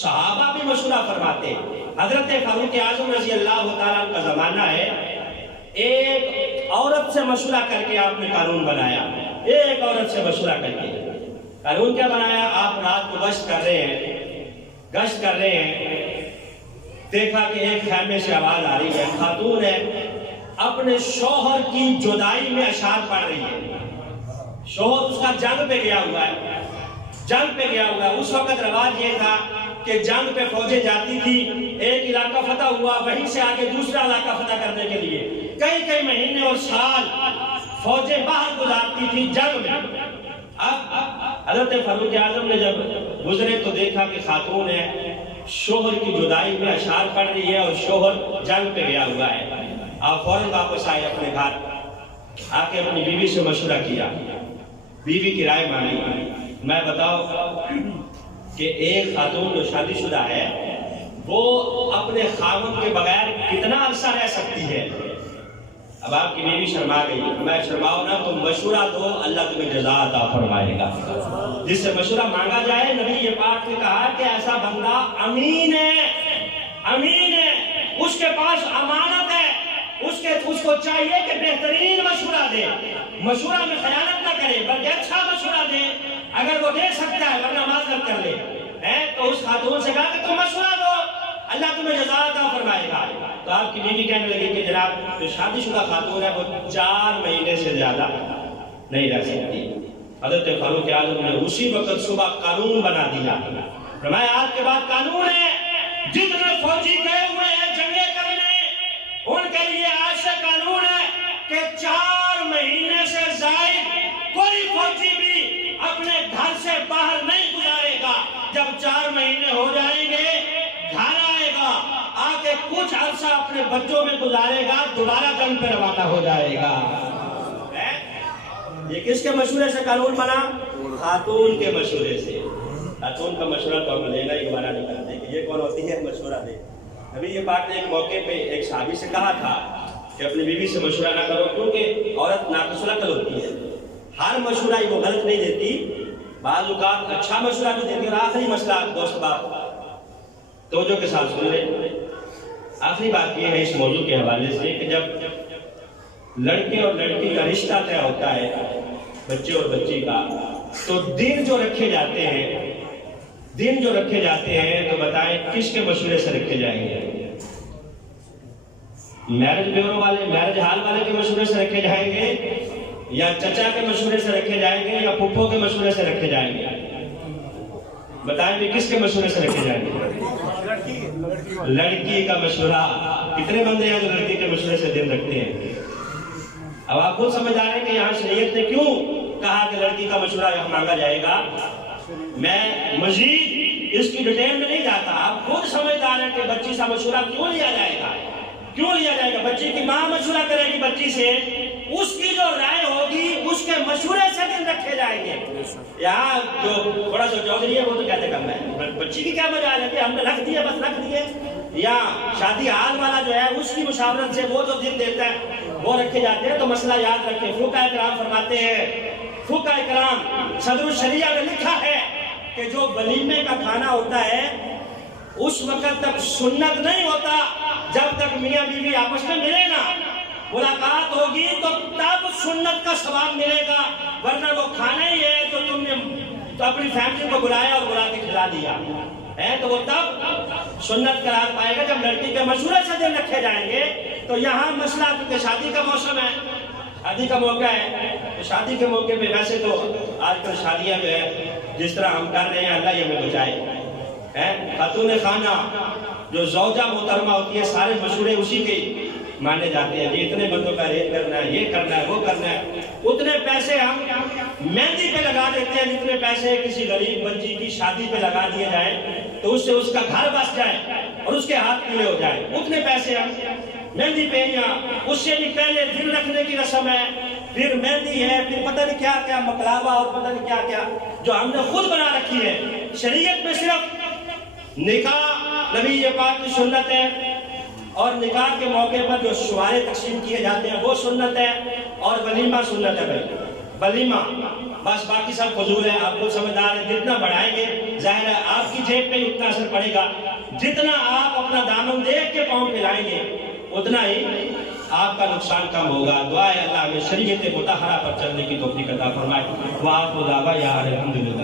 صحابہ بھی مشورہ فرماتے۔ حضرت فاروق اعظم رضی اللہ تعالیٰ کا زمانہ ہے، ایک عورت سے مشورہ کر کے آپ نے قانون بنایا، ایک عورت سے مشورہ کر کے قانون کیا بنایا؟ آپ رات کو گشت کر رہے ہیں، دیکھا کہ ایک خیمے سے آواز آ رہی ہے، خاتون ہے، اپنے شوہر کی جدائی میں اشعار پڑھ رہی ہے، شوہر اس کا جنگ پہ گیا ہوا ہے، اس وقت رواج یہ تھا کہ جنگ پہ فوجیں جاتی تھی، ایک علاقہ فتح ہوا، وہیں سے آگے دوسرا علاقہ فتح کرنے کے لیے کئی مہینے اور سال فوجیں باہر گزارتی تھی جنگ میں۔ اب حضرت فاروق اعظم نے جب گزرے تو دیکھا کہ خاتون ہے، شوہر کی جدائی میں اشعار پڑھ رہی ہے اور شوہر جنگ پہ گیا ہوا ہے۔ آپ فوراً واپس آئے اپنے گھر، آ کے اپنی بیوی سے مشورہ کیا، بیوی کی رائے مانی۔ میں بتاؤ کہ ایک خاتون جو شادی شدہ ہے وہ اپنے خاوند کے بغیر کتنا عرصہ رہ سکتی ہے؟ اب آپ کی بیوی شرما گئی، میں شرماؤ نہ، تم مشورہ دو، اللہ تمہیں جزا عطا فرمائے گا۔ جس سے مشورہ مانگا جائے، نبی پاک نے کہا کہ ایسا بندہ امین ہے، اس کے پاس امانت ہے، اس کو چاہیے کہ بہترین مشورہ دے، مشورہ میں خیانت نہ کرے بلکہ اچھا مشورہ دے، اگر وہ دے سکتا ہے ورنہ معذرت کر لے۔ تو اس خاتون سے کہا کہ تم مشورہ دو، اللہ تمہیں جزا عطا فرمائے گا۔ تو آپ کی بیوی کہنے لگی کہ جناب جو شادی شدہ خاتون ہے وہ 4 مہینے سے زیادہ نہیں رہ سکتی۔ حضرت فاروق اعظم نے اسی وقت صبح قانون بنا دیا، فرمایا آج کے بعد قانون ہے، جتنے فوجی گئے ہوئے ہیں جنگیں کرنے ان کے لیے آج سے قانون ہے کہ 4 مہینے سے زائد کوئی فوجی بھی اپنے گھر سے باہر نہیں گزارے گا۔ جب 4 مہینے ہو جائیں گے گھر آئے گا، آ کے کچھ عرصہ اپنے بچوں میں گزارے گا، دوبارہ جنگ پہ روانہ ہو جائے گا۔ یہ کس کے مشورے سے قانون بنا؟ خاتون کے مشورے سے۔ خاتون کا مشورہ تو ہم لینا ہی گوارا نہیں کرتے کہ یہ کون ہوتی ہے مشورہ دے۔ نبی یہ بات نے ایک موقع پہ ایک صحابی سے کہا تھا کہ اپنی بیوی سے مشورہ نہ کرو، کیونکہ عورت ناقص عقل ہوتی ہے، ہر مشورہ وہ غلط نہیں دیتی، بعض اوقات اچھا مشورہ بھی دیتی ہے۔ اور آخری مسئلہ دوست بات توجہ کے ساتھ سن لیں، آخری بات یہ ہے اس موضوع کے حوالے سے کہ جب لڑکے اور لڑکی کا رشتہ طے ہوتا ہے، بچے اور بچی کا، تو دن جو رکھے جاتے ہیں تو بتائیں کس کے مشورے سے رکھے جائیں گے؟ میرج بیورو والے، میرج ہال والے کے مشورے سے رکھے جائیں گے، یا چچا کے مشورے سے رکھے جائیں گے، یا پھپھو کے مشورے سے رکھے جائیں گے؟ بتائیں بھی کس کے مشورے سے رکھے جائیں گے؟ لڑکی کا مشورہ۔ کتنے بندے ہیں جو لڑکی کے مشورے سے دن رکھتے ہیں؟ اب آپ خود سمجھ آ رہے ہیں کہ یہاں شریعت نے کیوں کہا کہ لڑکی کا مشورہ یہاں مانگا جائے گا۔ میں مزید اس کی ڈیٹیل میں نہیں جاتا، آپ خود سمجھدار ہیں کہ بچی سے مشورہ کیوں لیا جائے گا؟ بچی کی ماں مشورہ کرے گی بچی سے اس کی جو رائے ہوگی اس کے مشورے سے دن رکھے جائیں گے. یہاں جو تھوڑا سا چودھری ہے وہ تو کہتے کم ہے، بچی کی کیا مجال ہے کہ ہم نے رکھ دیے بس رکھ دیے. یا شادی حال والا جو ہے اس کی مشاورت سے وہ جو دن دیتا ہے وہ رکھے جاتے ہیں. تو مسئلہ یاد رکھیں، فقہاء کرام فرماتے ہیں، فقہاء کرام صدر الشریعہ نے لکھا ہے کہ جو ولیمے کا کھانا ہوتا ہے اس وقت تک سنت نہیں ہوتا جب تک میاں بیوی آپس میں ملے نا، ملاقات ہوگی تو تب سنت کا ثواب ملے گا. ورنہ وہ کھانا ہی ہے جو تم نے تو اپنی فیملی کو بلایا اور بلا کے کھلا دیا ہے تو وہ تب سنت قرار پائے گا جب لڑکی کے مشورے سے دن رکھے جائیں گے. تو یہاں مسئلہ کیونکہ شادی کا موسم ہے، شادی کا موقع ہے، تو شادی کے موقع پہ ویسے تو آج کل شادیاں جو ہے جس طرح ہم کر رہے ہیں اللہ یہ ہمیں بچائے. خاتون خانہ جو زوجہ محترمہ ہوتی ہے سارے مشورے اسی کے مانے جاتے ہیں. جی اتنے بندوں کا ریٹ کرنا ہے، یہ کرنا ہے، وہ کرنا ہے. اتنے پیسے ہم مہندی پہ لگا دیتے ہیں جتنے پیسے کسی غریب بچی کی شادی پہ لگا دیے جائیں تو اس سے اس کا گھر بس جائے اور اس کے ہاتھ پیلے ہو جائے. اتنے پیسے ہم مہندی پہ یا اس سے بھی پہلے دل رکھنے کی رسم ہے، پھر مہندی ہے، پھر پتہ نہیں کیا کیا مقلابہ اور پتہ نہیں کیا کیا جو ہم نے خود بنا رکھی ہے. شریعت میں صرف نکاح نبی پاک کی سنت ہے اور نکاح کے موقع پر جو شوارے تقسیم کیے جاتے ہیں وہ سنت ہے اور ولیمہ سنت ہے. بھائی ولیمہ بس باقی سب فضول ہے. آپ خود سمجھدار ہیں، جتنا بڑھائیں گے ظاہر ہے آپ کی جیب پہ ہی اتنا اثر پڑے گا. جتنا آپ اپنا دامن دیکھ کے پاؤں پہ لائیں گے اتنا ہی آپ کا نقصان کم ہوگا. دعا ہے اللہ ہمیں شریعت مطہرہ پر چلنے کی توفیق عطا فرمائے. وآخر دعوانا الحمدللہ.